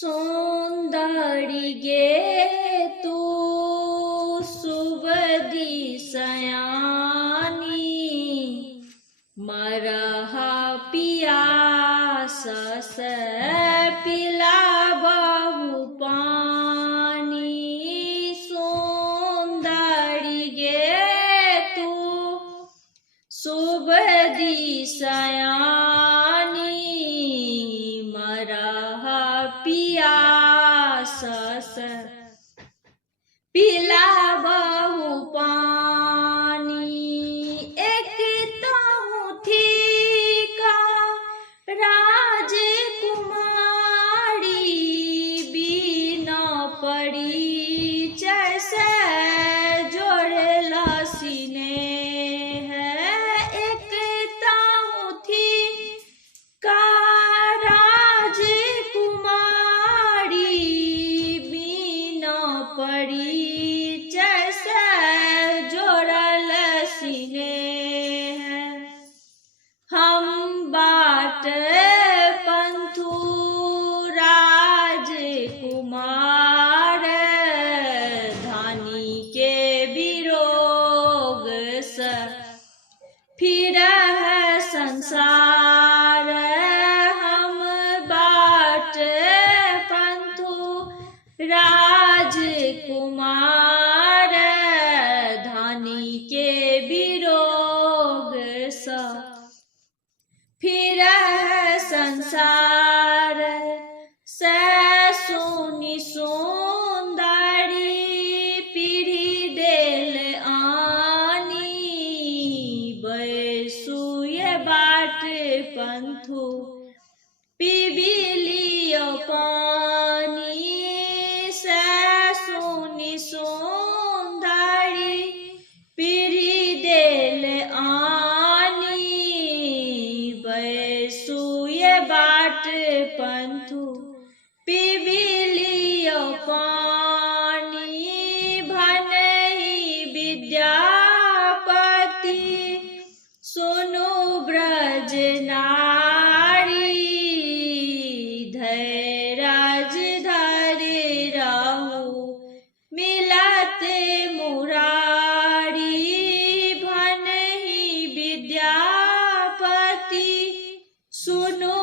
सोंदड़ी गे तू सुबदी सयानी मरहा पियास पिला बहु पानी सोंदड़ी गे तू सुबदी सयानी मरहा पियास पिला बहु पानी एक ताहू थी का राजकुमारी बीना पड़ी जैसे जोड़ला सीने है एक ताहू थी का राजकुमारी बीना पड़ी जैसे जोड़ल सीने है हम बाट पंथु राजकुमार धानी के विरोग से फिर है संसार हम बाट पंथु राजकुमार धानी के विरोग सा फिर है संसार से सोनी सोंदड़ी पीढ़ी देल आनी बैसुए बाट पंथु पीबिलियो पानी से सोनी सोंदड़ी पीढ़ी देल आनी बैसुए बाट पंथु पीबिलियो पानी भनहि विद्यापति सुनु ब्रज नारी धैर्य धरे रहु मिलत मुरारी भनहि विद्यापति सुनु